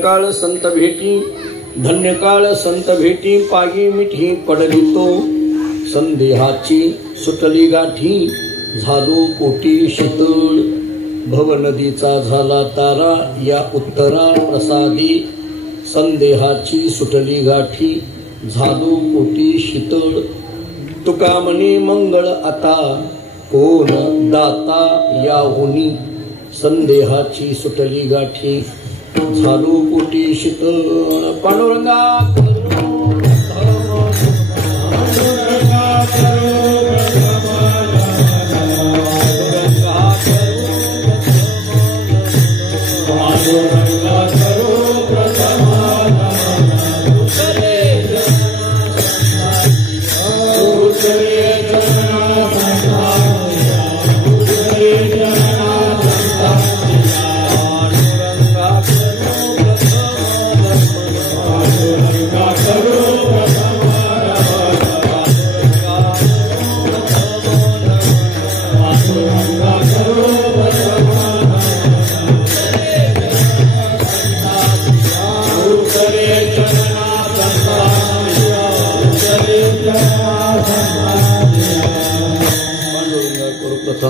धन्यकाळ संत भेटी, धन्यकाळ संत भेटी, पायी मिठी पडली तो, संदेहाची सुटली गाठी, झालो कोटी शीतळ, भव नदीचा झाला तारा, या उत्तरा प्रसादी, संदेहाची सुटली गाठी, झालो कोटी शीतळ, तुका म्हणे मंगळ आता, कोण दाता याहुनी, संदेहाची सुटली गाठी, झालो कोटी शीतळ, पांडुरंगा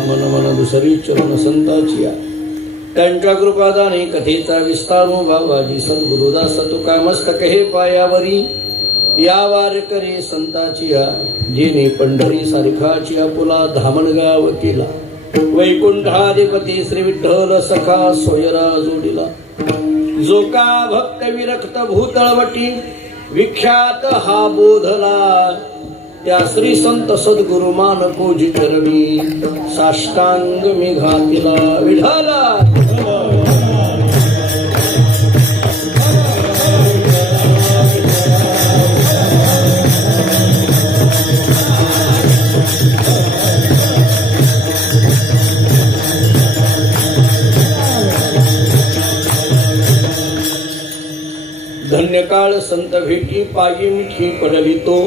मन मन दुसरी चरण संताची, त्यांच्या कृपादाने कथेचा विस्तारो बाबाजी सद्गुरुदास तुका मस्तक हे पायावरी, या वारकरी संताची, जेने पंढरी सारखाची आपुला धामणगाव केला, वैकुंठाधिपती श्री विठ्ठल सखा सोयरा जोडिला, जो का भक्त विरक्त भूतळवटी, विख्यात हा बोधला, त्या श्री संत सद्गुरु मानकोजी चरणी, साष्टांग मी घातिला विढाला, धन्यकाळ संत भेटी, पायी मिठी पडली तो,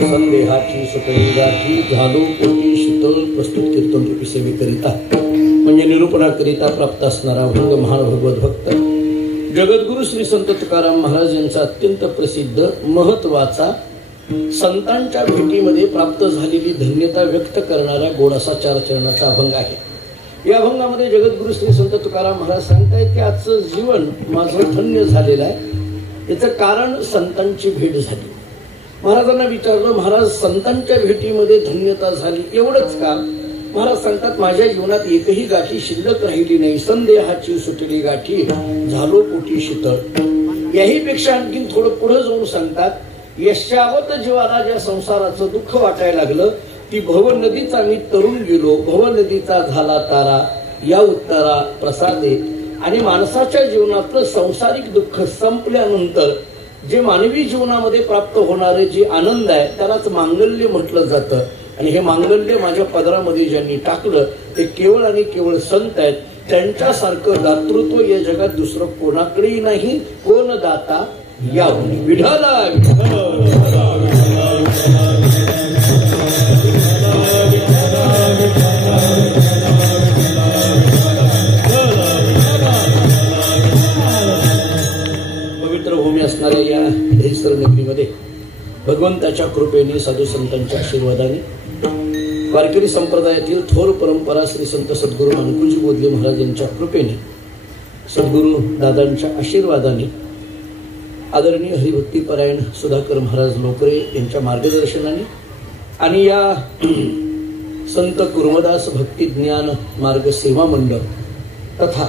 संदेहाची सुटली गाठी, झालो कोटी शीतळ. प्रस्तुत कीर्तन रूपी सेवेकरिता म्हणजे निरूपणाकरिता प्राप्त असणारा भंग महान भगवत भक्त जगद्गुरु श्री संत तुकाराम महाराज यांचा अत्यंत प्रसिद्ध महत्वाचा संतांच्या भेटीमध्ये प्राप्त झालेली धन्यता व्यक्त करणारा गोडासा 4 चरणाचा अभंग आहे. या अभंगामध्ये जगद्गुरु श्री संत तुकाराम महाराज सांगतायत की आजचं जीवन माझं धन्य झालेलं आहे, याचं कारण संतांची भेट झाली. महाराजांना विचारलं, महाराज संतांच्या भेटीमध्ये धन्यता झाली एवढंच का? महाराज सांगतात, माझ्या जीवनात एकही गाठी शिल्लक राहिली नाही, संदेहाची सुटली गाठी, झालो कोटी शीतळ. याही पेक्षा आणखी थोडं पुढे जाऊन सांगतात, यशावत जीवाला ज्या संसाराचं दुःख वाटायला लागलं, ती भव नदीचा मी तरुण गेलो, भव नदीचा झाला तारा, या उत्तरा प्रसादे. आणि माणसाच्या जीवनातलं सांसारिक दुःख संपल्यानंतर जे मानवी जीवनामध्ये प्राप्त होणारे जे आनंद आहे त्यालाच मांगल्य म्हटलं जातं. आणि हे मांगल्य माझ्या पदरामध्ये ज्यांनी टाकलं ते केवळ आणि केवळ संत आहेत. त्यांच्यासारखं दातृत्व या जगात दुसरं कोणाकडेही नाही. कोण दाता याहुनी, विठ्ठला भूमी असणाऱ्या या दहिसर नगरीमध्ये भगवंताच्या कृपेने, साधू संतांच्या आशीर्वादाने, वारकरी संप्रदायातील थोर परंपरा श्री संत सद्गुरू मानकुजी बोधले महाराज यांच्या कृपेने, सद्गुरू दादांच्या आशीर्वादाने, आदरणीय हरिभक्तीपरायण सुधाकर महाराज लोकरे यांच्या मार्गदर्शनाने आणि या संत कुर्मदास भक्ती ज्ञान मार्ग सेवा मंडळ तथा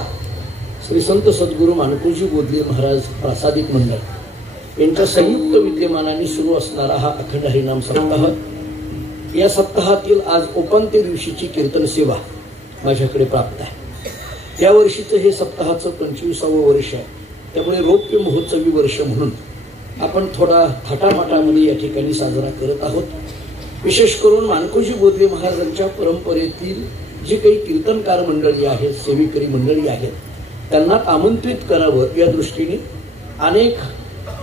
श्री संत सद्गुरू मानकुजी बोधले महाराज प्रासादिक मंडळ यांच्या संयुक्त विद्यमानाने सुरू असणारा हा अखंड हरिनाम सप्ताह, या सप्ताहातील आज उपांत्य दिवशीची कीर्तन सेवा माझ्याकडे प्राप्त आहे. या वर्षीचं हे सप्ताहाचं 25वे वर्ष आहे. त्यामुळे रौप्य महोत्सवी वर्ष म्हणून आपण थोडा थाटामाटामध्ये या ठिकाणी साजरा करत आहोत. विशेष करून मानकुजी बोधले महाराजांच्या परंपरेतील जी काही कीर्तनकार मंडळी आहेत, सेवेकरी मंडळी आहेत, त्यांना आमंत्रित करावं या दृष्टीने अनेक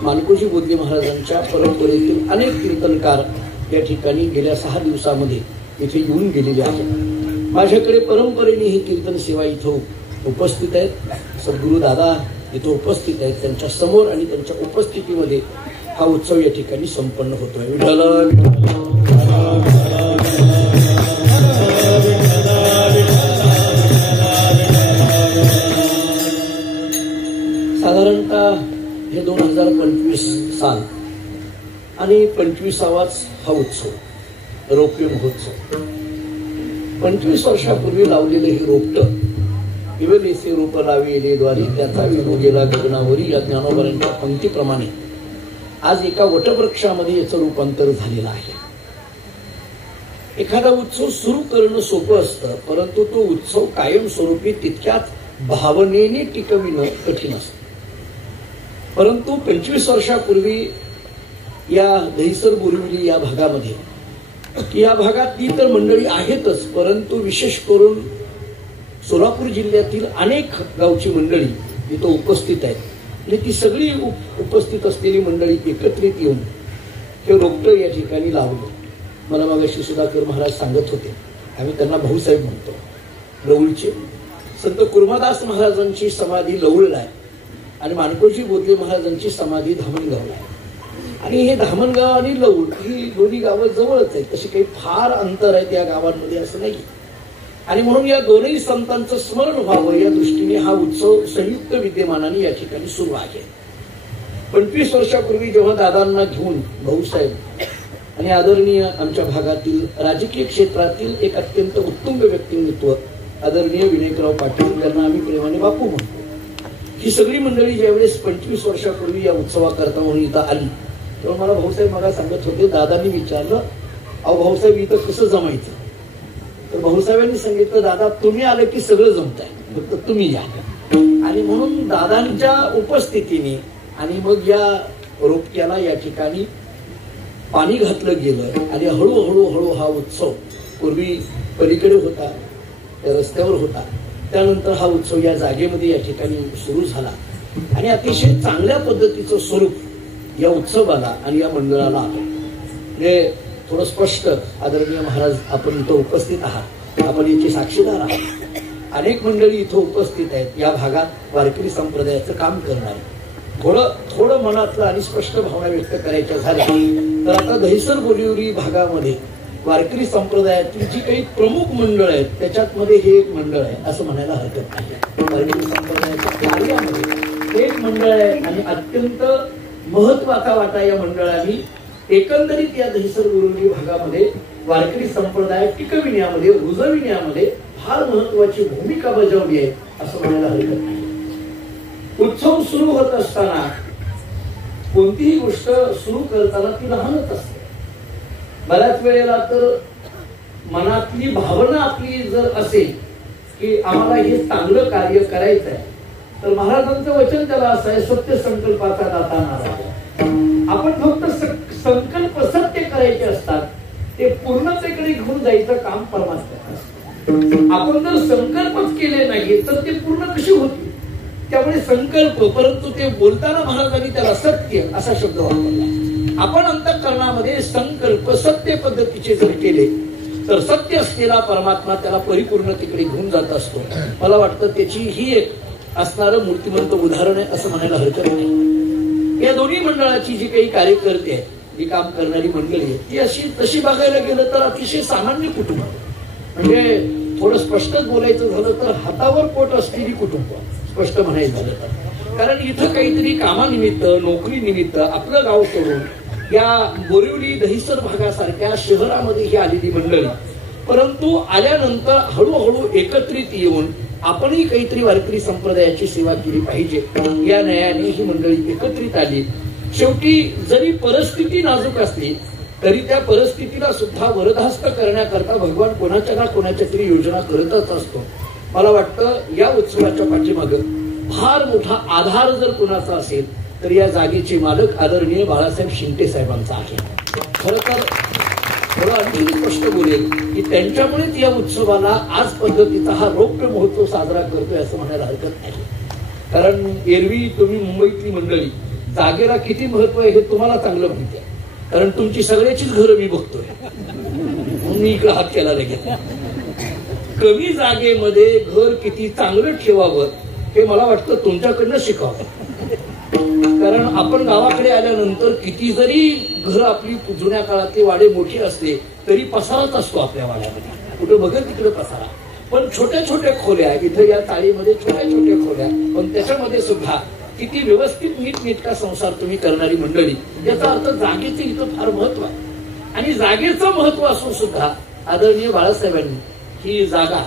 मानकुजी बोधले महाराजांच्या परंपरेतील अनेक कीर्तनकार या ठिकाणी गेल्या 6 दिवसामध्ये इथे येऊन गेलेले आहेत. माझ्याकडे परंपरेने ही कीर्तन सेवा इथं उपस्थित आहेत. सद्गुरू दादा इथं उपस्थित आहेत त्यांच्या समोर आणि त्यांच्या उपस्थितीमध्ये हा उत्सव या ठिकाणी संपन्न होतोय. साधारणतः हे 2025 साल आणि 25वाच हा उत्सव रौप्य महोत्सव. 25 वर्षापूर्वी लावलेलं हे रोपटं इवलेसे रूप लाविले द्वारी त्याचा विनो गेला गगनावरी या ज्ञानोबांच्या पंक्तीप्रमाणे आज एका वटवृक्षामध्ये याचं रूपांतर झालेलं आहे. एखादा उत्सव सुरू करणं सोपं असतं, परंतु तो उत्सव कायमस्वरूपी तितक्याच भावनेने टिकविणं कठीण असतं. परंतु 25 वर्षापूर्वी या दहिसर बोरिवली या भागामध्ये, या भागात ती तर मंडळी आहेतच, परंतु विशेष करून सोलापूर जिल्ह्यातील अनेक गावची मंडळी इथं उपस्थित आहेत. आणि ती सगळी उपस्थित असलेली मंडळी एकत्रित येऊन हे रोपटं या ठिकाणी लावलं. मला मागाशी सुधाकर महाराज सांगत होते, आम्ही त्यांना भाऊसाहेब म्हणतो. लवळचे संत कुर्मादास महाराजांची समाधी लवळला आहे आणि माणकोजी बोधले महाराजांची समाधी धामणगावला आहे. आणि हे धामणगाव आणि लवळ ही दोन्ही गावं जवळच आहेत, तशी काही फार अंतर आहे त्या गावांमध्ये असं नाही. आणि म्हणून या दोनही संतांचं स्मरण व्हावं या दृष्टीने हा उत्सव संयुक्त विद्यमानाने या ठिकाणी सुरू आहे. 25 वर्षापूर्वी जेव्हा दादांना घेऊन भाऊसाहेब आणि आदरणीय आमच्या भागातील राजकीय क्षेत्रातील एक अत्यंत उत्तुंग व्यक्तिमत्व आदरणीय विनायकराव पाटील यांना आम्ही प्रेमाने बापू म्हणतो, ही सगळी मंडळी ज्यावेळेस 25 वर्षापूर्वी या उत्सवाकरता म्हणून इथं आली तेव्हा मला भाऊसाहेब मला सांगत होते, दादांनी विचारलं, अहो भाऊसाहेब इथं कसं जमायचं? तर भाऊसाहेबांनी सांगितलं, दादा तुम्ही आले की सगळं जमताय, फक्त तुम्ही या. आणि म्हणून दादांच्या उपस्थितीने आणि मग या रोपट्याला या ठिकाणी पाणी घातलं गेलं आणि हळूहळू हा उत्सव पूर्वी पलीकडे होता, त्या रस्त्यावर होता, त्यानंतर हा उत्सव या जागेमध्ये या ठिकाणी सुरू झाला आणि अतिशय चांगल्या पद्धतीचं स्वरूप या उत्सवाला आणि या मंडळाला आलं. म्हणजे थोडं स्पष्ट, आदरणीय महाराज आपण इथं उपस्थित आहात, आपण याची साक्षीदार आहात. अनेक मंडळी इथं उपस्थित आहेत या भागात वारकरी संप्रदायाचं काम करणारे. थोडं मनातलं आणि स्पष्ट भावना व्यक्त करायच्या झाल्या तर आता दहिसर बोरिवली भागामध्ये वारकरी संप्रदायातील जी काही प्रमुख मंडळ आहेत त्याच्यात मध्ये हे एक मंडळ आहे असं म्हणायला हरकत नाही. वारकरी संप्रदायाच्या कार्यामध्ये एक मंडळ आहे आणि अत्यंत महत्वाचा वाटा या मंडळाने एकंदरीत या दहिसर बोरिवली भागामध्ये वारकरी संप्रदाय टिकविण्यामध्ये रुजविण्यामध्ये फार महत्वाची भूमिका बजावली आहे असं म्हणायला हरकत नाही. उत्सव सुरू होत असताना कोणतीही गोष्ट सुरू करताना ती लहानच असते. बऱ्याच वेळेला तर मनातली भावना आपली जर असेल की आम्हाला हे चांगलं कार्य करायचं आहे तर महाराजांचं वचन त्याला असं आहे, सत्य संकल्पाचा दाता नाराज. आपण फक्त संकल्प सत्य करायचे असतात, ते पूर्णतेकडे घेऊन जायचं काम परमात्म्याचं असतं. आपण जर संकल्पच केले नाही तर ते पूर्ण कशी होतील? त्यामुळे संकल्प, परंतु ते बोलताना महाराजांनी त्याला सत्य असा शब्द वापरला. आपण अंतःकरणामध्ये संकल्प सत्य पद्धतीचे जर केले तर सत्य असलेला परमात्मा त्याला परिपूर्णतेकडे घेऊन जात असतो. मला वाटतं त्याची ही एक असणारं मूर्तिमंत उदाहरण आहे असं म्हणायला हरकत नाही. या दोन्ही मंडळाची जी काही कार्यकर्ते आहेत, जी काम करणारी मंडळी आहे, ती अशी तशी बघायला गेलं तर अतिशय सामान्य कुटुंब, म्हणजे थोडं स्पष्टच बोलायचं झालं तर हातावर पोट असलेली कुटुंब स्पष्ट म्हणायचं झालं तर. कारण इथं काहीतरी कामानिमित्त, नोकरी निमित्त आपलं गाव सोडून या बोरिवली दहिसर भागासारख्या शहरामध्ये ही आलेली मंडळी, परंतु आल्यानंतर हळूहळू एकत्रित येऊन आपणही काहीतरी वारकरी संप्रदायाची सेवा केली पाहिजे या न्यायाने ही मंडळी एकत्रित आली. शेवटी जरी परिस्थिती नाजूक असली तरी त्या परिस्थितीला सुद्धा वरदहस्त करण्याकरता भगवान कोणाच्या ना कोणाच्या तरी योजना करतच असतो. मला वाटतं या उत्सवाच्या पाठीमागे फार मोठा आधार जर कोणाचा असेल तर या जागेचे मालक आदरणीय बाळासाहेब शिंदे साहेबांचा आहे. खरं तर थोडं आणखी स्पष्ट बोलेल की त्यांच्यामुळेच या उत्सवाला आज पद्धतीचा हा रौप्य महोत्सव साजरा करतोय असं म्हणायला हरकत नाही. कारण एरवी तुम्ही मुंबईतली मंडळी जागेला किती महत्व आहे हे तुम्हाला चांगलं माहिती आहे, कारण तुमची सगळ्याचीच घरं मी बघतोय, मी इकडे हात केला लगेच. कमी जागेमध्ये घर किती चांगलं ठेवावं हे मला वाटतं तुमच्याकडनं शिकावं. कारण आपण गावाकडे आल्यानंतर किती जरी घर आपली जुन्या काळातली वाडे मोठी असते तरी पसाराच असतो आपल्या वाड्यामध्ये, कुठे बघत तिकडे पसारा. पण छोट्या छोट्या खोल्या, इथं या चाळीमध्ये छोट्या छोट्या खोल्या, पण त्याच्यामध्ये सुद्धा किती व्यवस्थित नीटनेटका संसार तुम्ही करणारी मंडळी. याचा अर्थ जागेचं इथं फार महत्व आहे. आणि जागेचं महत्व असून सुद्धा आदरणीय बाळासाहेबांनी ही जागा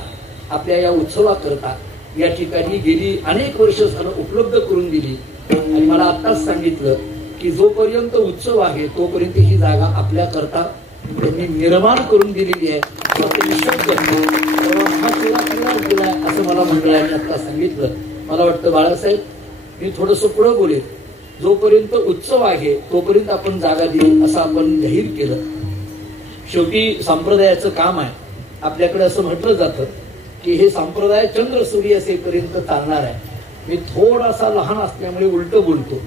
आपल्या या उत्सवाकरता या ठिकाणी गेली अनेक वर्ष झालं उपलब्ध करून दिली. आणि मला आत्ताच सांगितलं की जोपर्यंत उत्सव आहे तोपर्यंत ही जागा आपल्या करता त्यांनी निर्माण करून दिलेली आहे. असं मला मंडळाने आता सांगितलं. मला वाटतं बाळासाहेब मी थोडस पुढे बोलेल. जोपर्यंत उत्सव आहे तोपर्यंत आपण जागा दिली असं आपण जाहीर केलं. शेवटी संप्रदायाचं काम आहे. आपल्याकडे असं म्हटलं जातं की हे संप्रदाय चंद्र सूर्य असेपर्यंत चालणार आहे. मी थोडासा लहान असल्यामुळे उलट बोलतो.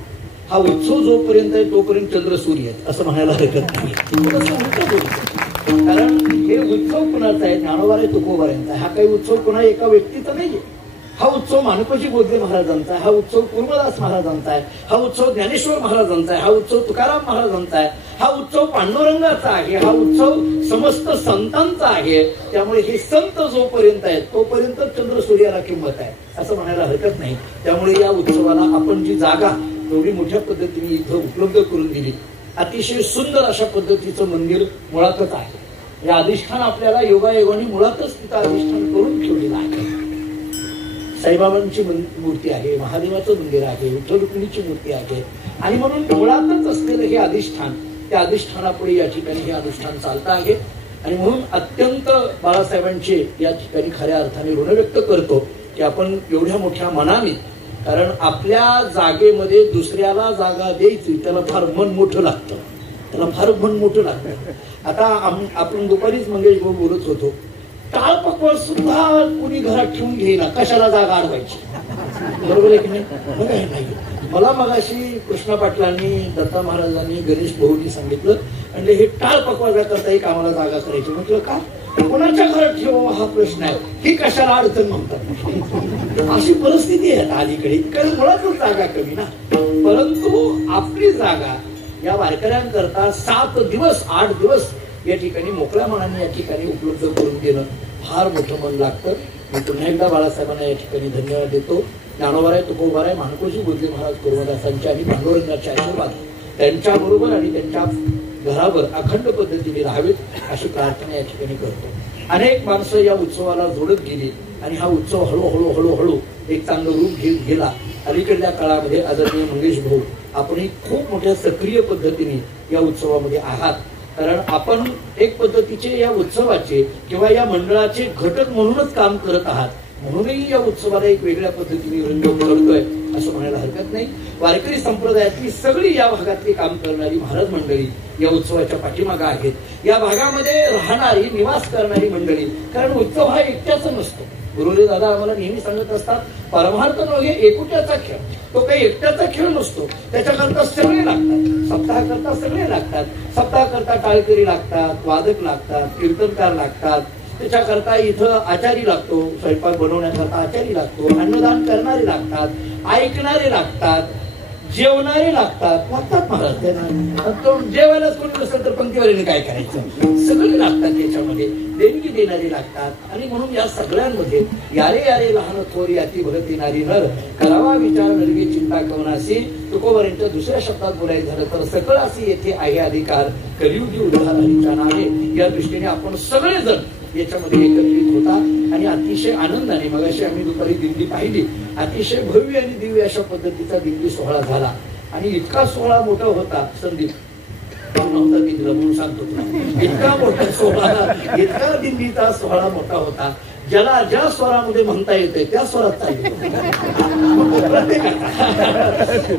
हा उत्सव जोपर्यंत आहे तोपर्यंत चंद्र सूर्य आहे असं म्हणायला हरकत नाही. थोडंसं उलट बोलतो कारण हे उत्सव कुणाचा आहे? ज्ञानोबा आहे, तुकोबा यांचा. हा काही उत्सव कुणा एका व्यक्तीचा नाहीये. हा उत्सव मानकोजी बोधले महाराजांचा आहे, हा उत्सव कुर्मदास महाराजांचा आहे, हा उत्सव ज्ञानेश्वर महाराजांचा आहे, हा उत्सव तुकाराम महाराजांचा आहे, हा उत्सव पांडुरंगाचा आहे, हा उत्सव समस्त संतांचा आहे. त्यामुळे हे संत जोपर्यंत आहेत तोपर्यंत चंद्र सूर्याला किंमत आहे असं म्हणायला हरकत नाही. त्यामुळे या उत्सवाला आपण जी जागा एवढी मोठ्या पद्धतीने इथं उपलब्ध करून दिली, अतिशय सुंदर अशा पद्धतीचं मंदिर मुळातच आहे. या अधिष्ठान आपल्याला योगायोगाने मुळातच तिथं अधिष्ठान करून ठेवलेलं आहे. साईबाबांची मूर्ती आहे, महादेवाचं मंदिर आहे, विठ्ठल रुक्मिणीची मूर्ती आहे. आणि म्हणून मुळातच असलेलं हे अधिष्ठान, त्या अधिष्ठानापुढे या ठिकाणी हे अनुष्ठान चालतं आहे. आणि म्हणून अत्यंत बाळासाहेबांचे या ठिकाणी खऱ्या अर्थाने ऋण व्यक्त करतो की आपण एवढ्या मोठ्या मनाने, कारण आपल्या जागेमध्ये दुसऱ्याला जागा द्यायची त्याला फार मन मोठं लागतं, त्याला फार मन मोठं लागतं. आता आपण दुपारीच मंगेश भाऊ बोलत होतो, टाळ पकवान सुद्धा कुणी घरात ठेवून घेईना, कशाला जागा अडवायची. बरोबर आहे की नाही? मला मगाशी कृष्णा पाटलांनी, दत्ता महाराजांनी, गणेश भाऊंनी सांगितलं म्हणजे हे टाळ पकवाजा करता एक आम्हाला जागा करायची. म्हटलं का कोणाच्या घरात ठेवा हा प्रश्न आहे, ही कशाला अडचण म्हणतात. अशी परिस्थिती आहे अलीकडे, कारण मुळातच जागा कमी ना. परंतु आपली जागा या वारकऱ्यांकरता 7 दिवस 8 दिवस या ठिकाणी मोकळ्या मनाने या ठिकाणी उपलब्ध करून देणं फार मोठं मन लागतं. मी पुन्हा एकदा बाळासाहेबांना या ठिकाणी धन्यवाद देतो. ज्ञानोबाराय, तुकोबाराय, मानकोजी बोधले महाराज कुर्मदासांचे आणि पांडुरंगाचे आशीर्वाद त्यांच्याबरोबर आणि त्यांच्या घरावर अखंड पद्धतीने राहावेत अशी प्रार्थना या ठिकाणी करतो. अनेक माणसं या उत्सवाला जोडत गेली आणि हा उत्सव हळूहळू हळूहळू एक चांगलं रूप घेत गेला. अलीकडल्या काळामध्ये आदरणीय मंगेश भाऊ आपणही खूप मोठ्या सक्रिय पद्धतीने या उत्सवामध्ये आहात. कारण आपण एक पद्धतीचे या उत्सवाचे किंवा या मंडळाचे घटक म्हणूनच काम करत आहात. म्हणूनही या उत्सवाला एक वेगळ्या पद्धतीने रंग करतोय असं म्हणायला हरकत नाही. वारकरी संप्रदायातली सगळी या भागातली काम करणारी महाराज मंडळी या उत्सवाच्या पाठीमागे आहेत. या भागामध्ये राहणारी, निवास करणारी मंडळी, कारण उत्सव हा एकट्याचा नसतो. गुरुदेव दादा आम्हाला नेहमी सांगत असतात, परमार्थ नव्हे एकुट्याचा खेळ. तो काही एकट्याचा खेळ नसतो, त्याच्याकरता सगळे लागतात. सप्ताह करता सगळे लागतात. सप्ताह करता टाळकरी लागतात, वादक लागतात, कीर्तनकार लागतात. त्याच्याकरता इथं आचारी लागतो, स्वयंपाक बनवण्याकरता आचारी लागतो, अन्नदान करणारे लागतात, ऐकणारे लागतात, जेवणारे लागतात. महाराज जेवायलाच कोणी नसेल तर पंक्तीवारीने काय करायचं, सगळे लागतात. त्याच्यामध्ये देणगी देणारे लागतात. आणि म्हणून या सगळ्यांमध्ये यारे यारे लहान थोर याती भरत येणारी नर करावा विचार नरवी चिंता कवनासी. तुकोबारांच्या दुसऱ्या शब्दात बोलायचं झालं तर सकळासी येथे आहे अधिकार, कलियुगी उद्धार हरीच्या नावे. या दृष्टीने आपण सगळेजण याच्यामध्ये एकत्रित होता आणि अतिशय आनंदाने, मगाशी आम्ही दुपारी दिंडी पाहिली, अतिशय भव्य आणि दिव्य अशा पद्धतीचा दिंडी सोहळा झाला. आणि इतका सोहळा मोठा होता, संदीप नव्हता दिंडीला म्हणून सांगतो तुला, इतका मोठा सोहळा, इतका दिंडीचा सोहळा मोठा होता. ज्याला ज्या स्वरामध्ये म्हणता येते त्या स्वरात चालतो.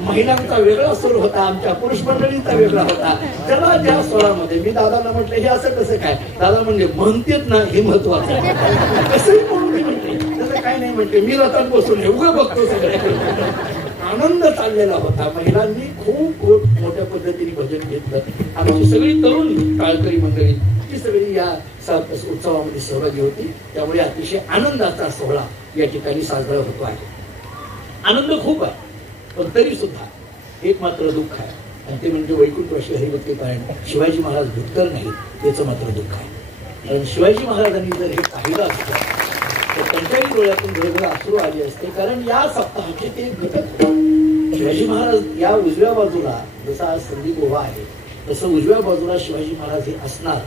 महिलांचा वेगळा स्वर होता, आमच्या पुरुष मंडळींचा वेगळा होता. ज्याला ज्या स्वरामध्ये, मी दादाला म्हटलं हे असं कसं काय, दादा म्हणजे म्हणतेत ना हे महत्वाचं आहे. कसंही म्हणून म्हणते, तसं काय नाही म्हणते, मी रथात बसून उभं बघतो. सगळ्या आनंद चाललेला होता. महिलांनी खूप मोठ्या पद्धतीने भजन घेतलं. आमची सगळी तरुण टाळकरी मंडळी ती सगळी या उत्सवामध्ये सहभागी होती. त्यामुळे अतिशय आनंदाचा सोहळा या ठिकाणी साजरा होतो आहे. आनंद खूप आहे, पण तरी सुद्धा एक मात्र दुःख आहे, आणि ते म्हणजे वैकुंठवासी हरिभक्ती पारायण शिवाजी महाराज भूतकर नाही, त्याचं मात्र दुःख आहे. कारण शिवाजी महाराजांनी जर हे पाहिलं असतं तर त्यांच्याही डोळ्यातून घरघर अश्रू आले असते. कारण या सप्ताहाचे ते घटक शिवाजी महाराज या उजव्या बाजूला जसा आज संदीप उभा आहे तसं उजव्या बाजूला शिवाजी महाराज हे असणार.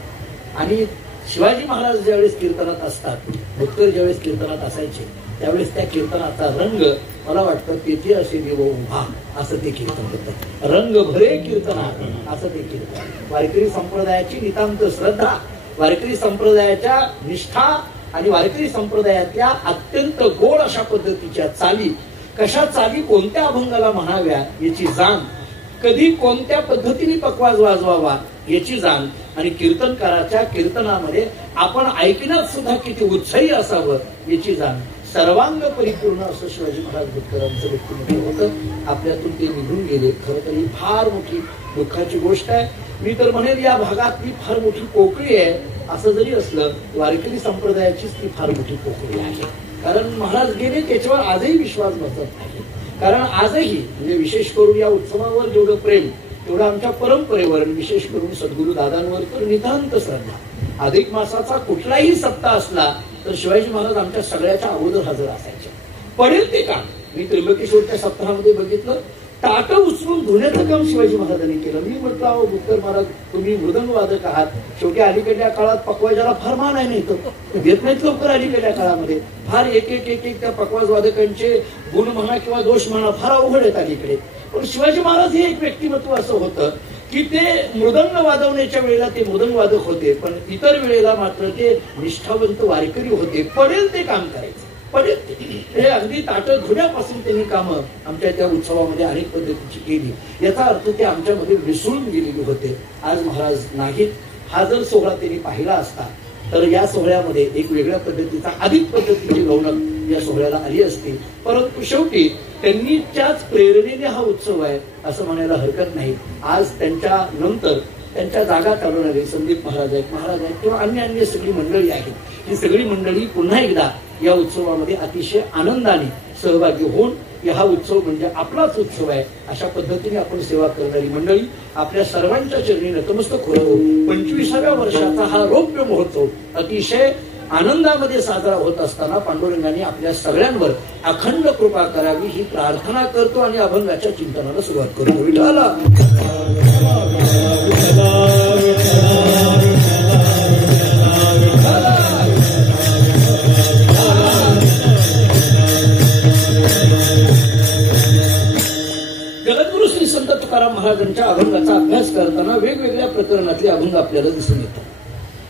आणि शिवाजी महाराज ज्यावेळेस कीर्तनात असतात, भूतकर ज्यावेळेस कीर्तनात असायचे त्यावेळेस त्या कीर्तनाचा रंग मला वाटतं तेथे असे देव उभा असं ते कीर्तन होतं. रंग भरे कीर्तनात असं ते कीर्तन. वारकरी संप्रदायाची नितांत श्रद्धा, वारकरी संप्रदायाच्या निष्ठा आणि वारकरी संप्रदायातल्या अत्यंत गोड अशा पद्धतीच्या चाली, कशा चाली कोणत्या अभंगाला म्हणाव्या याची जाण, कधी कोणत्या पद्धतीने पकवाज वाजवावा याची जाण, आणि कीर्तनकाराच्या कीर्तनामध्ये आपण ऐकण्यात सुद्धा किती उत्साही असावं याची जाण, सर्वांग परिपूर्ण असं शिवाजी महाराज भूतकरांचं व्यक्तिमत्व होतं. आपल्यातून ते निघून गेले. खरं तर ही फार मोठी दुःखाची गोष्ट आहे. मी तर म्हणेल या भागातली फार मोठी पोकळी आहे. असं जरी असलं वारकरी संप्रदायाचीच ती फार मोठी पोकळी आहे. कारण महाराज गेले त्याच्यावर आजही विश्वास बसत नाही. कारण आजही म्हणजे विशेष करून या उत्सवावर जेवढं प्रेम तेवढं आमच्या परंपरेवर, विशेष करून सद्गुरू दादांवर तर नितांत श्रद्धा. अधिक मासाचा कुठलाही सप्ताह असला तर शिवाजी महाराज आमच्या सगळ्याच्या अगोदर हजर असायचे. पडेल ते काम मी त्र्यंबकेश्वरच्या सप्ताहामध्ये बघितलं. ताटं उचलून धुण्याचं काम शिवाजी महाराजांनी केलं. मी म्हटलं अहो भूतकर महाराज तुम्ही मृदंग वादक आहात, शेवटी अलीकडल्या काळात पकवाजाला फार मान आहे नाही तर देत नाहीत लवकर. अलीकडल्या काळामध्ये फार एक एक एक एक त्या पकवाज वादकांचे गुण म्हणा किंवा दोष म्हणा फार अवघड आहेत अलीकडे. पण शिवाजी महाराज हे एक व्यक्तिमत्व असं होतं की ते मृदंग वाजवण्याच्या वेळेला ते मृदंग वादक होते, पण इतर वेळेला मात्र ते निष्ठावंत वारकरी होते. पडेल ते काम करायचे. पडेल ते अगदी ताटं धुण्यापासून त्यांनी कामं आमच्या त्या उत्सवामध्ये अनेक पद्धतीची केली. याचा अर्थ ते आमच्यामध्ये मिसळून गेलेले होते. आज महाराज नाहीत. हा जर सोहळा त्यांनी पाहिला असता तर या सोहळ्यामध्ये एक वेगळ्या पद्धतीचा अधिक पद्धतीची रौनक या सोहळ्याला आली असती. परंतु शेवटी त्यांनी त्याच प्रेरणेने हा उत्सव आहे असं म्हणायला हरकत नाही. आज त्यांच्या नंतर त्यांच्या जागा चालवणारे संदीप महाराज आहेत किंवा अन्य सगळी मंडळी आहेत. ही सगळी मंडळी पुन्हा एकदा या उत्सवामध्ये अतिशय आनंदाने सहभागी होऊन हा उत्सव म्हणजे आपलाच उत्सव आहे अशा पद्धतीने आपण सेवा करणारी मंडळी आपल्या सर्वांच्या चरणी नतमस्तक होतो. 25व्या वर्षाचा हा रौप्य महोत्सव अतिशय आनंदामध्ये साजरा होत असताना पांडुरंगाने आपल्या सगळ्यांवर अखंड कृपा करावी ही प्रार्थना करतो आणि अभंगाच्या चिंतनाला सुरुवात करतो. विठाला जगद्गुरु श्री संत तुकाराम महाराजांच्या अभंगाचा अभ्यास करताना वेगवेगळ्या प्रकरणातले अभंग आपल्याला दिसून येतात.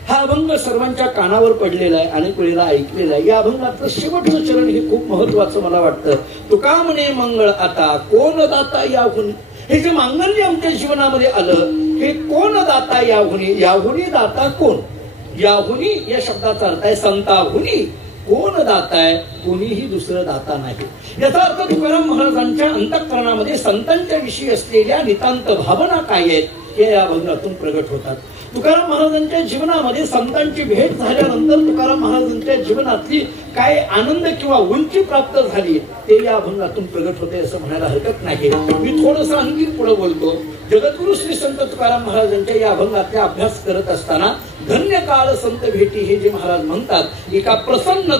हा अभंग सर्वांच्या कानावर पडलेला आहे, अनेक वेळेला ऐकलेला आहे. या अभंगातलं शेवटचं चरण हे खूप महत्वाचं मला वाटतं. तुका म्हणे मंगळ आता कोण दाता याहुनी. हे जे मांगल्य आमच्या जीवनामध्ये आलं हे कोण दाता याहुनी. याहुनी दाता कोण. याहुनी या शब्दाचा अर्थ आहे संताहुनी. कोण दाता आहे. कोणीही दुसरं दाता नाही. याचा अर्थ तुकाराम महाराजांच्या अंतःकरणामध्ये संतांच्या विषयी असलेल्या नितांत भावना काय आहेत हे या अभंगातून प्रगट होतात. तुकाराम महाराजांच्या जीवनामध्ये संतांची भेट झाल्यानंतर तुकाराम महाराजांच्या जीवनातली काय आनंद किंवा उंची प्राप्त झाली ते या अभंगातून प्रगट होते असं म्हणायला हरकत नाही. मी थोडंसं आणखी पुढे बोलतो. जगद्गुरु श्री संत तुकाराम महाराजांच्या या अभंगाचा अभ्यास करत असताना धन्य काळ संत भेटी हे जे महाराज म्हणतात एका प्रसन्न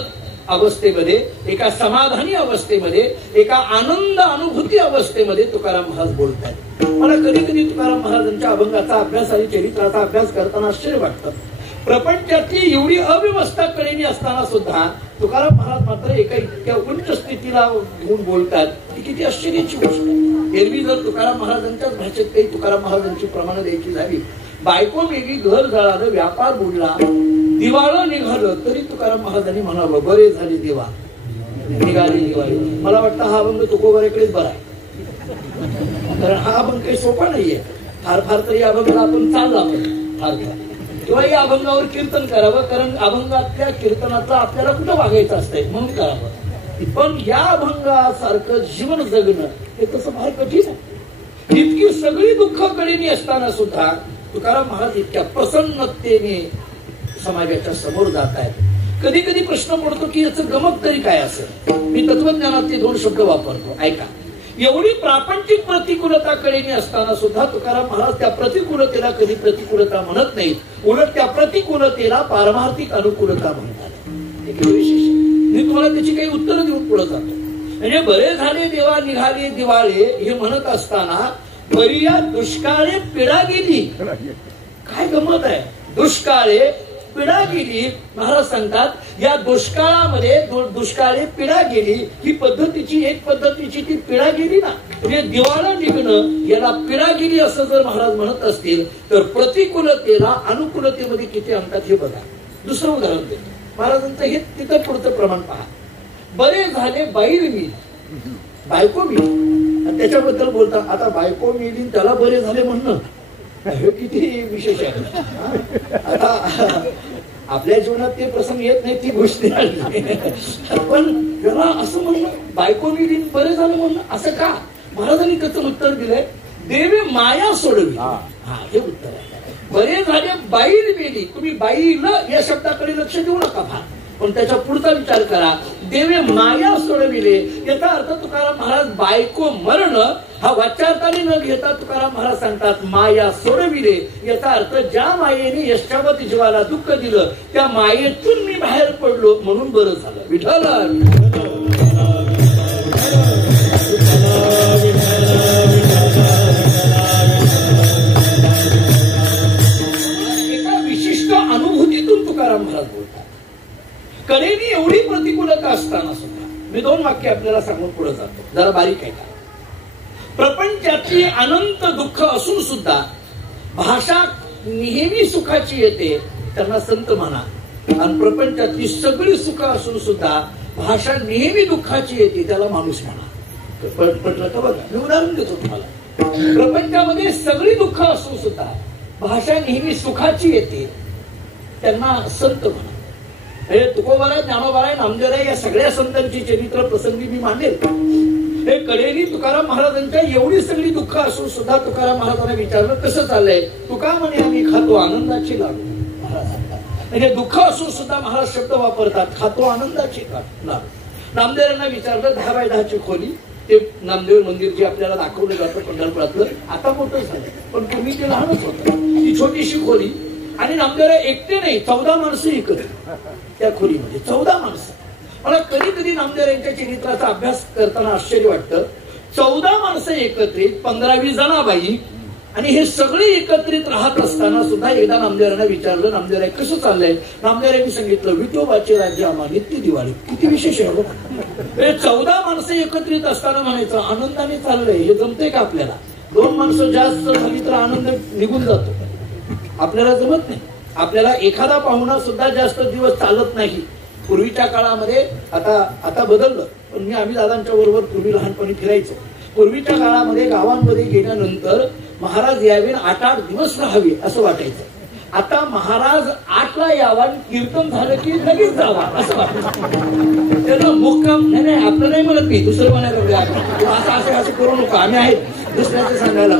अवस्थेमध्ये, एका समाधानी अवस्थेमध्ये, एका आनंद अनुभूती अवस्थेमध्ये तुकाराम महाराज बोलतात. मला कधी कधी तुकाराम महाराजांच्या अभंगाचा अभ्यास आणि चरित्राचा अभ्यास करताना आश्चर्य वाटतं. प्रपंचातली एवढी अव्यवस्था कळेली असताना सुद्धा तुकाराम महाराज मात्र एका इतक्या उच्च स्थितीला घेऊन बोलतात ही किती आश्चर्याची गोष्ट आहे. एरवी जर तुकाराम महाराजांच्याच भाषेत काही तुकाराम महाराजांची प्रमाणं द्यायची झाली, बायको वेगळी, घर जळालं, व्यापार बुडला, दिवाळं निघालं तरी तुकाराम महाराजांनी म्हणावं बरे झाले देवा निघाली दिवाळी. मला वाटतं हा अभंग तुकोबारेकडेच बरा आहे. कारण हा अभंग काही सोपा नाहीये. फार फार तर या अभंगाला आपण चालला फार किंवा या अभंगावर कीर्तन करावं. कारण अभंगातल्या कीर्तनाचा आपल्याला कुठं वागायचं असतंय म्हणून करावं. पण या अभंगासारखं जीवन जगणं हे तसं फार कठीण आहे. इतकी सगळी दुःख कडेनी असताना सुद्धा तुकाराम महाराज इतक्या प्रसन्नतेने समाजाच्या समोर जात आहेत. कधी कधी प्रश्न पडतो की याचं गमक तरी काय असेल. मी तत्वज्ञानातले 2 शब्द वापरतो, ऐका. एवढी प्रापंचिक प्रतिकूलता कडेने असताना सुद्धा तुकाराम महाराज त्या प्रतिकूलतेला कधी प्रतिकूलता म्हणत नाहीत, उलट त्या प्रतिकूलतेला पारमार्थिक अनुकूलता म्हणतात. विशेष मी तुम्हाला त्याची काही उत्तरं देऊन पुढे जातो. म्हणजे बरे झाले देवा निघाले दिवाळे हे म्हणत असताना बरिया दुष्काळे पिढा गेली. काय गमत आहे, दुष्काळे पिढा गेली. महाराज सांगतात या दुष्काळामध्ये दुष्काळे पिढा गेली. ही पद्धतीची एक पद्धतीची ती पिढा गेली ना, म्हणजे दिवाळा निघणं याला पिढा गेली असं जर महाराज म्हणत असतील तर प्रतिकूलतेला अनुकूलतेमध्ये किती अंतात हे बघा. दुसरं उदाहरण देतो महाराजांचं, हे तिथं पुढचं प्रमाण पहा. बरे झाले बाईल मी, बायको मिळी, त्याच्याबद्दल बोलता. आता बायको मिळली त्याला बरे झाले म्हणणं हे किती विशेष आहे. आता आपल्या जीवनात ते प्रसंग येत नाही, ती गोष्ट पण त्याला असं म्हणणं, बायको मिळली बरे झालं म्हणणं असं का. महाराजांनी त्याचं उत्तर दिलंय, देवी माया सोडवी. हे उत्तर आहे. बरे झाले बाईल मिळली, तुम्ही बाईल या शब्दाकडे लक्ष देऊ नका फार, पण त्याच्या पुढचा विचार करा. देवे माया सोडविले याचा अर्थ तुकाराम महाराज बायको मरण हा वाच्यार्थाने न घेता तुकाराम महाराज सांगतात माया सोडविले याचा अर्थ ज्या मायेने यष्टावत जीवाला दुःख दिलं त्या मायेतून मी बाहेर पडलो म्हणून बरं झालं. विठ्ठल एका विशिष्ट अनुभूतीतून तुकाराम महाराज बोलतात. कलेनी एवढी प्रतिकूलता असताना सुद्धा मी 2 वाक्य आपल्याला सांगून पुढे जातो, जरा बारीक आहे का. प्रपंचाची अनंत दुःख असून सुद्धा भाषा नेहमी सुखाची येते त्यांना संत म्हणा, आणि प्रपंचातली सगळी सुख असून सुद्धा भाषा नेहमी दुःखाची येते त्याला माणूस म्हणा. पटलं का बघा, मी उदाहरण देतो तुम्हाला. प्रपंचामध्ये सगळी दुःख असून सुद्धा भाषा नेहमी सुखाची येते त्यांना संत म्हणा. तुकोबाराय, ज्ञानोबाराय, नामदेवराय या सगळ्या संतांची चरित्र प्रसंगी मी मांडेल. हे कडेनी तुकाराम महाराजांच्या एवढी सगळी दुःख असून सुद्धा तुकाराम महाराजांना विचारलं कसं चाललंय. तुका म्हणे आम्ही खातो आनंदाची लाडू. म्हणजे दुःख असून सुद्धा महाराज शब्द वापरतात, खातो आनंदाची लाडू. नामदेवांना विचारलं 10 बाय 10ची खोली, ते नामदेव मंदिर जे आपल्याला दाखवलं जातं पंढरपुरातलं, आता मोठं झालं पण पूर्वी ते लहानच होतं. ती छोटीशी खोली आणि नामदेव एकटे नाही 14 माणसं एकत्र त्या खोलीमध्ये. 14 माणसं. मला कधी कधी नामदेव यांच्या चरित्राचा अभ्यास करताना आश्चर्य वाटतं. 14 माणसं एकत्रित, 15-20 जणाबाई, आणि हे सगळे एकत्रित राहत असताना सुद्धा एकदा नामदेवांना विचारलं, नामदेवराय कसं चाललंय. नामदेवरांनी सांगितलं विठोबाचे राज्य आम्हा नित्य दिवाळी. किती विशेष आहे बघा. 14 माणसं एकत्रित असताना म्हणायचं आनंदाने चाललंय. हे जमतंय का आपल्याला. 2 माणसं जास्त झाली तर आनंद निघून जातो, आपल्याला जमत नाही. आपल्याला एखादा पाहुणा सुद्धा जास्त दिवस चालत नाही. पूर्वीच्या काळामध्ये आता बदललं, पण आम्ही दादांच्या बरोबर पूर्वी लहानपणी फिरायचो. पूर्वीच्या काळामध्ये गावांमध्ये गेल्यानंतर महाराज यावे 8-8 दिवस राहावे असं वाटायचं. आता महाराज 8ला यावा, कीर्तन झालं की लगेच जावा असं वाटतं. त्याला मुक्काम नाही आपलं नाही म्हणत मी, दुसरं म्हणायला असं करू नका, आम्ही आहेत दुसऱ्याचं सांगायला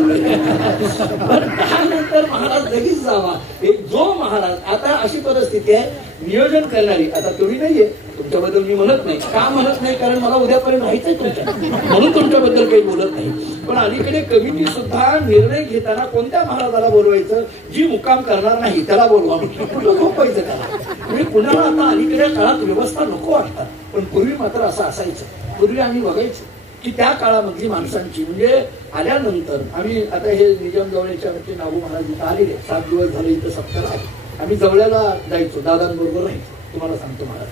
पण त्यानंतर महाराज लगेच जावा. जो महाराज आता अशी परिस्थिती आहे, नियोजन करणारी आता तुम्ही नाहीये, तुमच्याबद्दल मी म्हणत नाही. का म्हणत नाही, कारण मला उद्यापर्यंत राहायचंय तुमच्या, म्हणून तुमच्याबद्दल काही बोलत नाही. पण अलीकडे कमिटी सुद्धा निर्णय घेताना कोणत्या महाराजाला बोलवायचं, जी मुक्काम करणार नाही त्याला बोलवा, कुठं झोपायचं त्याला. म्हणजे कुणाला आता अलीकडे काळात व्यवस्था नको वाटतात, पण पूर्वी मात्र असं असायचं. पूर्वी आम्ही बघायचो की त्या काळामधली माणसांची म्हणजे आल्यानंतर आम्ही आता हे निजाम जवळच्या नागू महाराज इथं आलेले 7 दिवस झाले इथं सप्ताह आहे. आम्ही जवळ्याला जायचो, दादांबरोबर राहायचो, तुम्हाला सांगतो महाराज.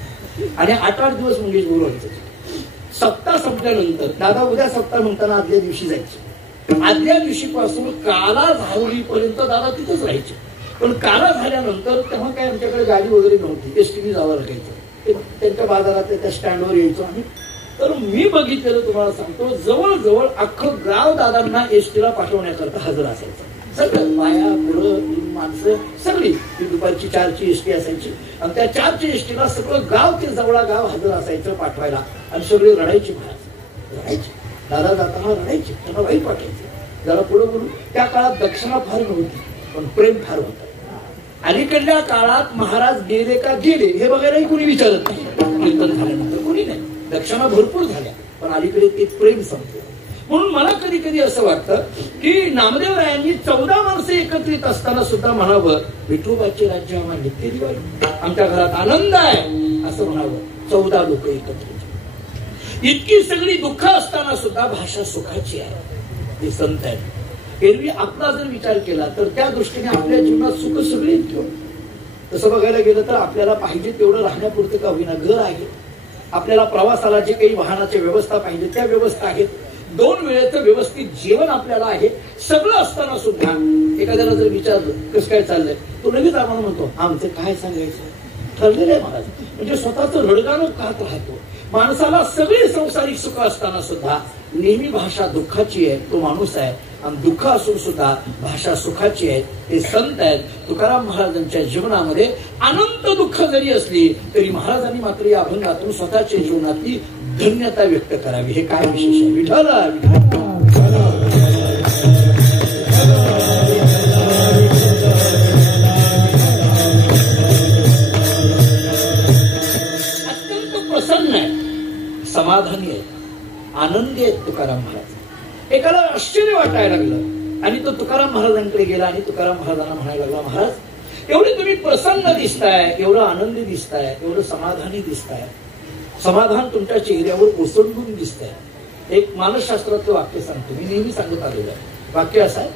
आणि 8-8 दिवस मंगेश बरोबर व्हायचं. सप्ताह संपल्यानंतर दादा उद्या सप्ताह म्हणताना आदल्या दिवशी जायचे. आदल्या दिवशीपासून काला झावलीपर्यंत दादा तिथंच राहायचे. पण काला झाल्यानंतर तेव्हा काय आमच्याकडे गाडी वगैरे नव्हती, एसटीने जावं लागायचं. त्यांच्या बाजारात त्या स्टँडवर यायचो आम्ही. तर मी बघितलेलं तुम्हाला सांगतो, जवळजवळ अख्खं गाव दादांना एसटीला पाठवण्याकरता हजर असायचं. सगळं बाया पुढं माणसं सगळी. ती दुपारची 4ची एसटी असायची आणि त्या 4ची एसटीला सगळं गाव ते जवळा गाव हजर असायचं पाठवायला. आणि सगळे रडायची, महाराज रडायचे, दादा जाताना रडायचे, त्यांना वाईट वाटायचे. जरा पुढं बोलू, त्या काळात दक्षिणा फार नव्हती पण प्रेम फार होतं. अलीकडल्या काळात महाराज गेले का गेले हे बघायलाही कोणी विचारत नाही. कीर्तन झाल्यानंतर कोणी नाही, दक्षिणा भरपूर झाल्या, पण अलीकडे ते प्रेम संपलं. म्हणून मला कधी कधी असं वाटतं की नामदेवरायांनी 14 माणसं एकत्रित असताना सुद्धा म्हणावं, विठोबाचे राज्य आम्हाला नित्य दिवाळी, आमच्या घरात आनंद आहे असं म्हणावं. 14 लोक एकत्रित, इतकी सगळी दुःख असताना सुद्धा भाषा सुखाची आहे. ते संत आहेत. एरवी आपला जर विचार केला तर त्या दृष्टीने आपल्या जीवनात सुख सगळी ठेवून, तसं बघायला गेलं तर आपल्याला पाहिजे तेवढं राहण्यापुरतं का होईना घर आहे, आपल्याला प्रवासाला जे काही वाहनाची व्यवस्था पाहिजे त्या व्यवस्था आहेत, 2 वेळेचं व्यवस्थित जेवण आपल्याला आहे, सगळं असताना सुद्धा एखाद्याला जर विचारलं कसं काय चाललंय, तो लगेच आम्हाला म्हणतो आमचं काय सांगायचं, ठरलेलं आहे महाराज. म्हणजे स्वतःचं रडगाणं खात राहतो. माणसाला सगळे संसारिक सुख असताना सुद्धा नेहमी भाषा दुःखाची आहे, तो माणूस आहे. आणि दुःख असून सुद्धा भाषा सुखाची आहे, ते संत आहेत. तुकाराम महाराजांच्या जीवनामध्ये अनंत दुःख जरी असली तरी महाराजांनी मात्र या अभंगातून स्वतःच्या जीवनातली धन्यता व्यक्त करावी. हे काय विशेष आहे. विठ्ठल अत्यंत प्रसन्न आहे, समाधानी आहे, आनंदी आहेत तुकाराम महाराज. एकाला आश्चर्य वाटायला लागलं आणि तो तुकाराम महाराजांकडे गेला आणि तुकाराम महाराजांना म्हणायला लागला, महाराज एवढे तुम्ही प्रसन्न दिसताय, एवढं आनंदी दिसताय, एवढं समाधानी दिसताय, समाधान तुमच्या चेहऱ्यावर ओसंडून दिसतंय. एक मानसशास्त्रातलं वाक्य सांगतो, मी नेहमी सांगत आलेलं आहे. वाक्य असं आहे,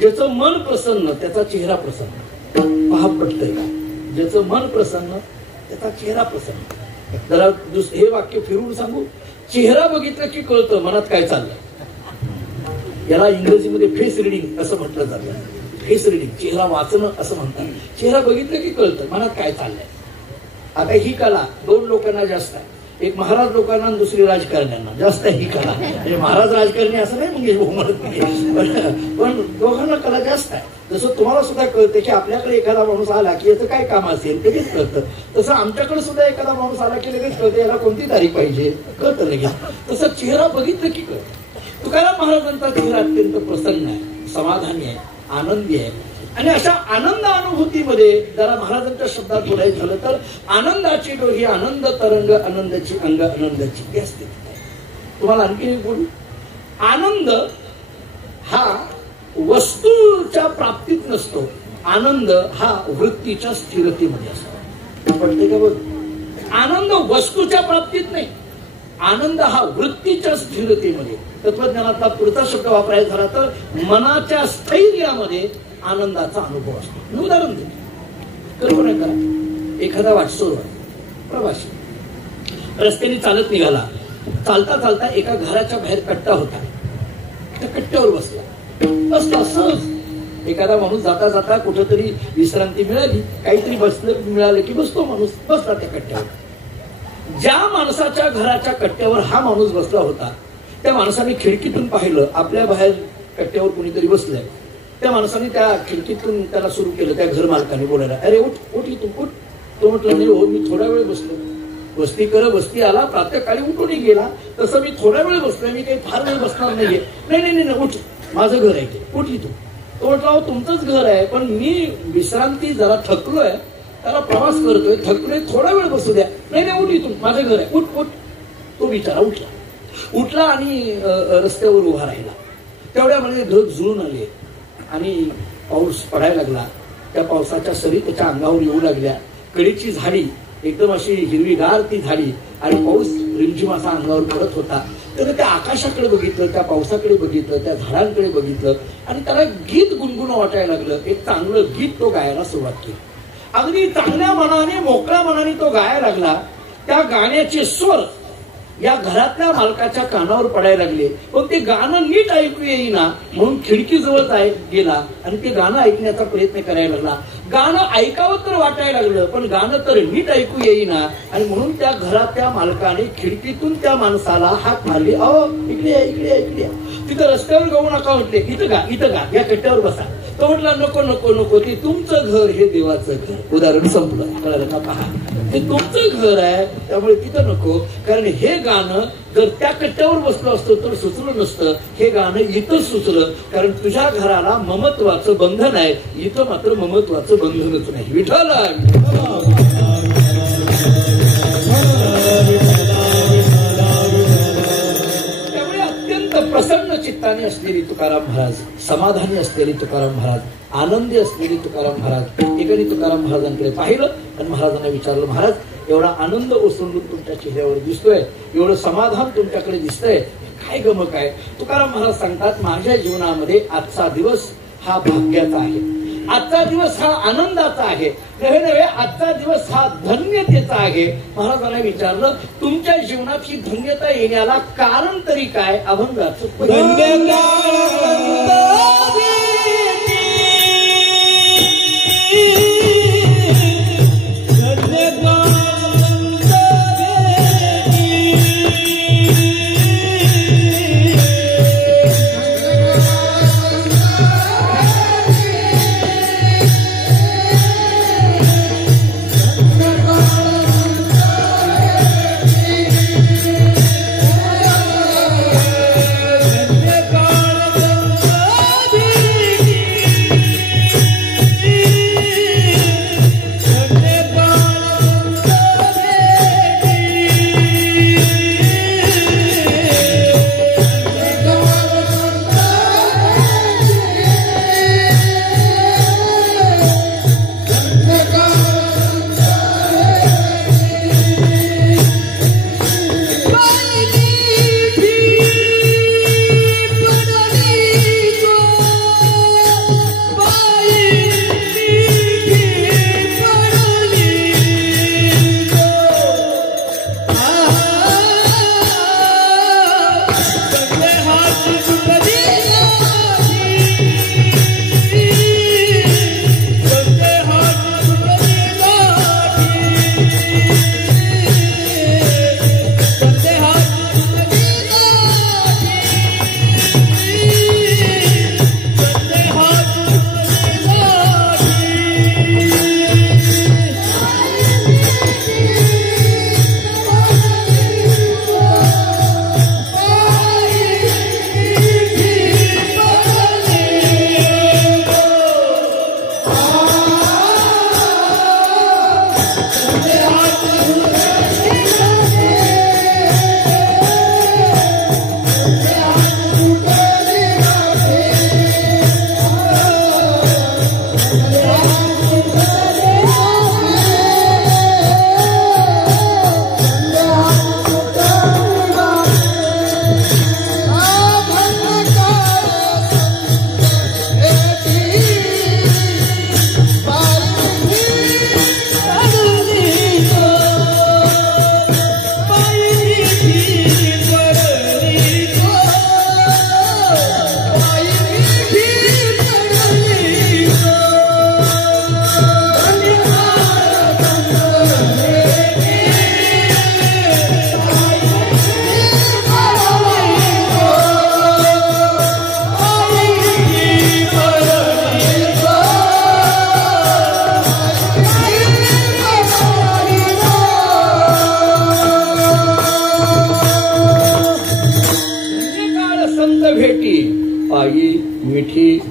ज्याचं मन प्रसन्न त्याचा चेहरा प्रसन्न. पहा पटतंय का? ज्याचं मन प्रसन्न त्याचा चेहरा प्रसन्न. जरा हे वाक्य फिरून सांगू. चेहरा बघितलं की कळतं मनात काय चाललंय. याला इंग्रजीमध्ये फेस रिडिंग असं म्हटलं जातं. फेस रिडिंग, चेहरा वाचणं असं म्हणतात. चेहरा बघितलं की कळतं मनात काय चाललंय. आता ही कला 2 लोकांना जास्त आहे, एक महाराज लोकांना आणि दुसरी राजकारण्यांना जास्त आहे ही कला. म्हणजे महाराज राजकारणी असं नाही म्हणजे म्हणत नाही, पण दोघांना कला जास्त आहे. जसं तुम्हाला सुद्धा कळतं की आपल्याकडे एखादा माणूस आला की याचं काय काम असेल लगेच कळतं, तसं आमच्याकडे सुद्धा एखादा माणूस आला की लगेच कळतं याला कोणती तारीख पाहिजे, कळतं लगेच. तसं चेहरा बघितलं की कळतं. तुकाराम महाराजांचा चेहरा अत्यंत प्रसन्न आहे, समाधानी आहे, आनंदी आहे. आणि अशा आनंद अनुभूतीमध्ये जरा महाराजांच्या शब्दात बोलायचं झालं तर आनंदाची डोही आनंद तरंग, आनंदाची अंग आनंदाची ती असते. तुम्हाला आणखी एक बोलू. आनंद हा वस्तूच्या प्राप्तीत नसतो, आनंद हा वृत्तीच्या स्थिरतेमध्ये असतो. पडते का बघ? आनंद वस्तूच्या प्राप्तीत नाही, आनंद हा वृत्तीच्या स्थिरतेमध्ये. तत्वज्ञानातला पुढचा शब्द वापरायचा झाला तर मनाच्या स्थैर्यामध्ये आनंदाचा अनुभव असतो. मी उदाहरण देतो. कल्पना करा, एखादा वाटसोर प्रवासी रस्त्याने चालत निघाला. चालता चालता एका घराच्या बाहेर कट्टा होता, त्या कट्ट्यावर बसला सहज. एखादा माणूस जाता जाता कुठेतरी विश्रांती मिळाली, काहीतरी बसलं मिळालं की बसतो माणूस, बसला त्या कट्ट्यावर. ज्या माणसाच्या घराच्या कट्ट्यावर हा माणूस बसला होता त्या माणसाने खिडकीतून पाहिलं, आपल्या बाहेर कट्ट्यावर कोणीतरी बसलंय. त्या माणसाने त्या खिडकीतून त्याला सुरू केलं, त्या घर मालकाने बोलायला, अरे उठ उठ इथून उठ. तो म्हटलं नाही हो, मी थोडा वेळ बसलो. वस्ती कर वस्ती आला, प्रातःकाळी उठूनही गेला, तसं मी थोडा वेळ बसलोय, मी काही फार वेळ बसणार नाहीये. नाही नाही नाही उठ, माझं घर आहे ते, उठ इथून. तो म्हटलं हो तुमचंच घर आहे, पण मी विश्रांती जरा थकलोय, त्याला प्रवास करतोय, थकलोय, थोडा वेळ बसू द्या. नाही नाही उठ इथून, माझं घर आहे, उठ उठ. तो बिचारा उठला आणि रस्त्यावर उभा राहिला. तेवढ्यामध्ये ढग जुळून आले आणि पाऊस पडायला लागला. त्या पावसाच्या सरी त्याच्या अंगावर येऊ लागल्या. कडेची झाडी एकदम अशी हिरवीगार ती झाडी आणि पाऊस रिमझिम असा अंगावर पडत होता. त्यानं त्या आकाशाकडे बघितलं, त्या पावसाकडे बघितलं, त्या झाडांकडे बघितलं आणि त्याला गीत गुणगुण वाटायला लागलं. एक चांगलं गीत तो गायला सुरुवात केली. अगदी चांगल्या मनाने, मोकळ्या मनाने तो गायला लागला. त्या गाण्याचे स्वर या घरातल्या मालकाच्या कानावर पडायला लागले, पण ते गाणं नीट ऐकू येईना म्हणून खिडकीजवळ गेला आणि ते गाणं ऐकण्याचा प्रयत्न करायला लागला. गाणं ऐकावं तर वाटायला लागलं, पण गाणं तर नीट ऐकू येईना आणि म्हणून त्या घरातल्या मालकाने खिडकीतून त्या माणसाला हाक मारली, अहो इकडे या, इकडे या, इकडे या. तिथं रस्त्यावर गाऊ नका म्हटले, इथं गा, या कट्ट्यावर बसा. तो म्हटला नको नको नको, ते तुमचं घर हे देवाचं घर. उदाहरण संपलं. कळलं का? पहा, ते तुमचं घर आहे त्यामुळे तिथं नको. कारण हे गाणं जर त्या कट्ट्यावर बसलं असतं तर सुचलं नसतं. हे गाणं इथं सुचलं कारण तुझ्या घराला ममत्वाचं बंधन आहे, इथं मात्र ममत्वाचं बंधनच नाही. विठ्ठल प्रसन्न चित्ताने असलेली तुकाराम महाराज, समाधानी असलेली तुकाराम महाराज, आनंदी असलेली तुकाराम महाराज. एकाने तुकाराम महाराजांकडे पाहिलं आणि महाराजांना विचारलं, महाराज एवढा आनंद ओसंडून तुमच्या चेहऱ्यावर दिसतोय, एवढं समाधान तुमच्याकडे दिसतंय, काय गमक आहे? तुकाराम महाराज सांगतात, माझ्या जीवनामध्ये आजचा दिवस हा भाग्याचा आहे, आजचा दिवस हा आनंदाचा आहे, नव्हे नव्हे आजचा दिवस हा धन्यतेचा आहे. महाराजांना विचारलं, तुमच्या जीवनात ही धन्यता येण्याला कारण तरी काय? अभंगाचं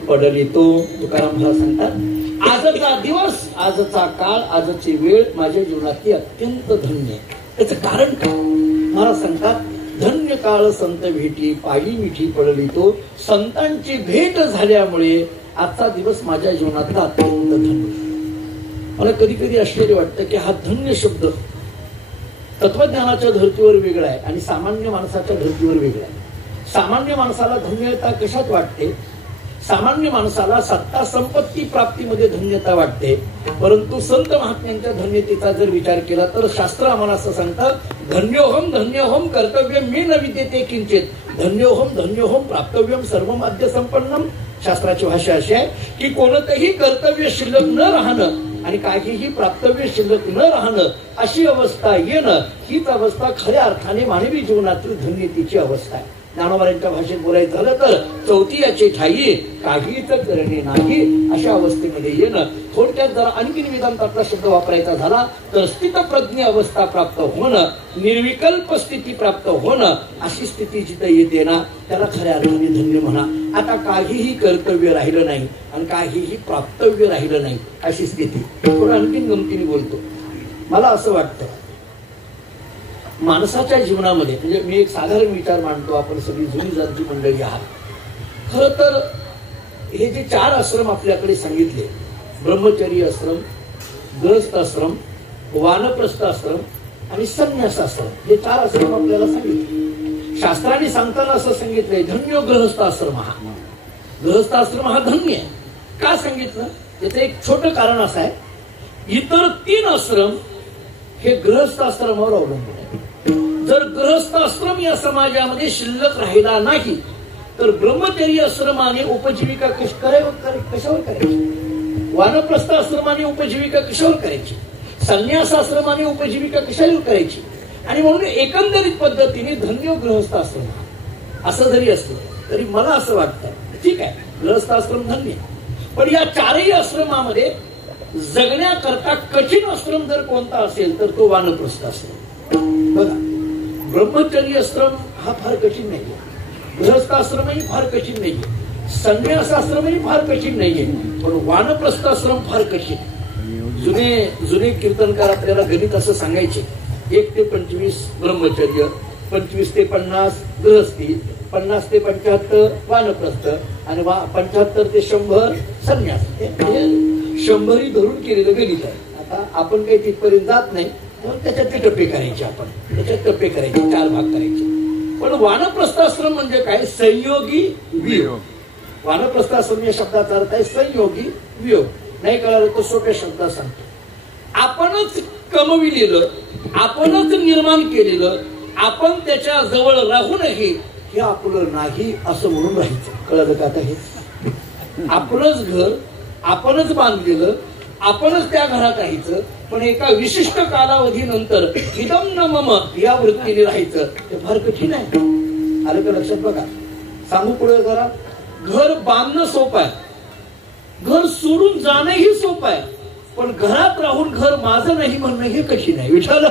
पडली तो. तुकाराम महाराज सांगतात, आजचा दिवस, आजचा काळ, आजची वेळ माझ्या जीवनातली अत्यंत धन्य. त्याचं कारण काय? महाराज सांगतात, धन्य काळ संत भेटी, पायी मिठी पडली तो. संतांची भेट झाल्यामुळे आजचा दिवस माझ्या जीवनातला अत्यंत धन्य. मला कधी कधी आश्चर्य वाटतं की हा धन्य शब्द तत्वज्ञानाच्या धर्तीवर वेगळा आहे आणि सामान्य माणसाच्या धर्तीवर वेगळा आहे. सामान्य माणसाला धन्यता कशात वाटते? सामान्य माणसाला सत्ता संपत्ती प्राप्तीमध्ये धन्यता वाटते. परंतु संत महात्म्यांच्या धन्यतेचा जर विचार केला तर शास्त्र आम्हाला असं सांगतं, धन्योहम कर्तव्यम मी न विद्यते किंचित, धन्योहम प्राप्तव्यम सर्वमाद्य संपन्नम. शास्त्राची भाषा अशी आहे की कोणतंही कर्तव्य शिल्लक न राहणं आणि काहीही प्राप्तव्य शिल्लक न राहणं अशी अवस्था येणं, हीच अवस्था खऱ्या अर्थाने मानवी जीवनातील धन्यतेची अवस्था आहे. ज्ञानोबांच्या भाषेत बोलायचं झालं तर चौथी याची ठाई काही तर करणे नाही अशा अवस्थेमध्ये येणं. थोडक्यात जरा आणखी वेदांतातला शब्द वापरायचा झाला तर स्थितप्रज्ञ अवस्था प्राप्त होणं, निर्विकल्प स्थिती प्राप्त होणं, अशी स्थिती जिथे येते ना त्याला खऱ्या अर्थाने धन्य म्हणा. आता काहीही कर्तव्य राहिलं नाही आणि काहीही प्राप्तव्य राहिलं नाही अशी स्थिती. थोडं आणखीन गमतीने बोलतो. मला असं वाटतं माणसाच्या जीवनामध्ये, म्हणजे मी एक साधारण विचार मांडतो, आपण सगळी जुनी जाणती मंडळी आहात. खरं तर हे जे 4 आश्रम आपल्याकडे सांगितले, ब्रह्मचर्य आश्रम, गृहस्थ आश्रम, वानप्रस्थ आश्रम आणि संन्यास आश्रम, हे 4 आश्रम आपल्याला सांगितले. शास्त्राने सांगताना असं सांगितलंय धन्य गृहस्थ आश्रम हा. गृहस्थ आश्रम हा धन्य आहे. का सांगितलं? याचं एक छोटं कारण असं आहे, इतर 3 आश्रम हे गृहस्थ आश्रमावर अवलंबून आहे. जर गृहस्थ आश्रम या समाजामध्ये शिल्लक राहिला नाही तर ब्रह्मचर्य आश्रमाने उपजीविका कशावर करायची, वानप्रस्थ आश्रमाने उपजीविका कशावर करायची, संन्यास आश्रमाने उपजीविका कशावर करायची. आणि म्हणून एकंदरीत पद्धतीने धन्य गृहस्थ आश्रम असं जरी असलं तरी मला असं वाटतं ठीक आहे, गृहस्थ आश्रम धन्य, पण या 4ही आश्रमामध्ये जगण्याकरता कठीण आश्रम जर कोणता असेल तर तो वानप्रस्थ आश्रम. बघा, ब्रह्मचर्य आश्रम हा फार कठीण नाहीये, गृहस्थ आश्रमही फार कठीण नाहीये, संन्यास आश्रमही फार कठीण नाहीये, पण वानप्रस्थ आश्रम फार कठीण. जुने कीर्तनकार आपल्याला गणित असं सांगायचे, 1 ते 25 ब्रह्मचर्य, 25 ते 50 गृहस्थी, 50 ते 75 वानप्रस्थ आणि 75 ते 100 संन्यास. 100 धरून केलेलं गणित आहे. आता आपण काही तिथपर्यंत जात नाही, त्याच्यात ते टप्पे करायचे, आपण त्याच्यात टप्पे करायचे, 4 भाग करायचे. पण वानप्रस्थ आश्रम म्हणजे काय? संयोगी वियोग. वानप्रस्थ आश्रम या शब्दाचा अर्थ आहे संयोगी वियोग. नाही कळालं तर सोप्या शब्दात सांगतो, आपणच कमविलेलं, आपणच निर्माण केलेलं, आपण त्याच्या जवळ राहूनही हे आपलं नाही असं म्हणून राहायचं. कळलं का? आता हे आपलंच घर, आपणच बांधलेलं, आपणच त्या घरात राहायचं, पण एका विशिष्ट कालावधीनंतर इदम न मम या वृत्तीने राहायचं, ते फार कठीण आहे. आलं का लक्षात? बघा, सांगू पुढे जरा. घर बांधणं सोपं आहे, घर सोडून जाणंही सोपं आहे, पण घरात राहून घर माझं नाही म्हणणं हे कठीण आहे. विठ्ठल